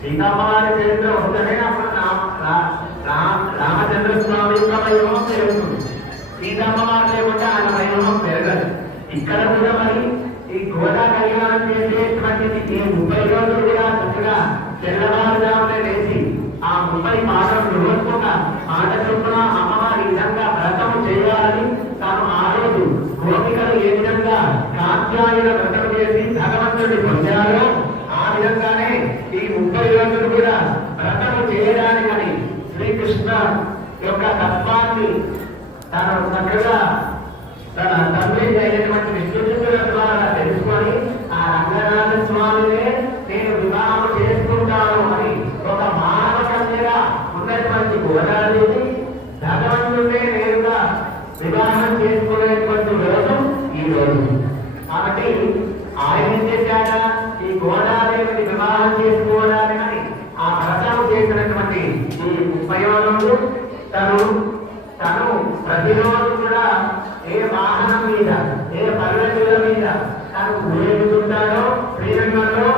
సీతామ్మవారి చరిత్ర వస్తేనే అప్పుడు రామచంద్ర స్వామి యొక్క వైభవం పెరుగుతుంది సీతమ్మవారు లేకుండా ఆయన వైభవం పెరగదు. ఇక్కడ కూడా మరి ఈ గోదా కళ్యాణం చేసేటువంటిది ఈ ముప్పై రోజులు కూడా చక్కగా తెల్లవారుజామునే లేచి ఆ ముప్పై పాటలు రోజుకొక పాట చొప్పున అమ్మవారి విధంగా వ్రతం చేయాలని తాను ఆ రోజు గోపికలు ఏ విధంగా కాత్యాయుల వ్రతం చేసి భగవంతుడి పొందారో ఆ విధంగానే ఈ ముప్పై రోజులు కూడా వ్రతము చేయడానికని శ్రీకృష్ణ యొక్క తత్వాన్ని తను చక్కగా తన తండ్రి అయినటువంటి విష్ణుచంద్రుల ద్వారా తెలుసుకొని ఆ రంగనాథ స్వామినే నేను వివాహం చేసుకుంటాను అని ఒక మానవ కన్యగా ఉన్నటువంటి గోదాదేవి భగవంతుడే నేరుగా వివాహం చేసుకునేటువంటి రోజు ఈ రోజు. కాబట్టి ఆయన ఏం చేశాడ? ఈ గోదాదేవిని వివాహం చేసుకోవడానికని ఆ వ్రతం చేసినటువంటి ఈ ముప్పై తను తను ప్రతిరోజు కూడా ఏ వాహనం మీద ఏ పల్లకిల మీద తను ఊరేగుతుంటాడో శ్రీరంగంలో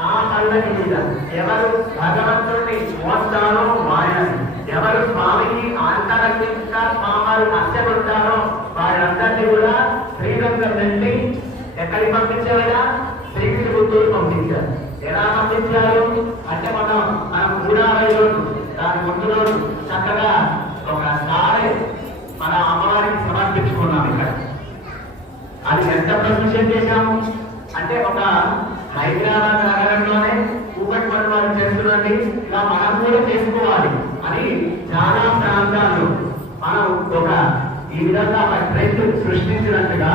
ఆ పల్లకి మీద ఎవరు భగవంతుడిని మోస్తారో వారిని ఎవరు స్వామిని ఆంతరంగిక స్వామి అత్యపడతారో వారందరినీ కూడా శ్రీరంగం నుండి ఎక్కడికి పంపించేవారా శ్రీకృష్ణ గుంటూరు పంపించారు. ఎలా పంపించారు? అంటే మనం మనం గూడాలలో దాని ముందులో చక్కగా ఒక సారే మన అమ్మవారికి సమర్పించుకున్నాం ఇక్కడ. అది ఎంత ప్రదర్శన చేశాము? అంటే ఒక హైదరాబాద్ నగరంలోనే కూకట్ పని వారు చేస్తుందండి ఇలా మనం కూడా చేసుకోవాలి అని చాలా ప్రాంతాలు మనం ఒక ఈ విధంగా ఒక ట్రెండ్ సృష్టించినట్టుగా